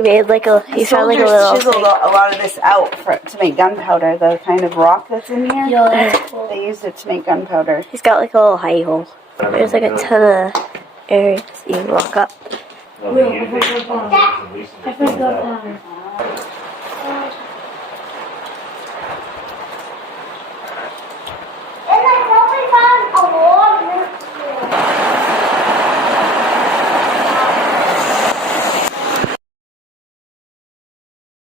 He made like a. He found like a little. Chiseled a lot of this out to make gunpowder. The kind of rock that's in here. Yo, that's cool. They used it to make gunpowder. He's got like a little hidey hole. There's like a ton of areas you can walk up. I forgot gunpowder.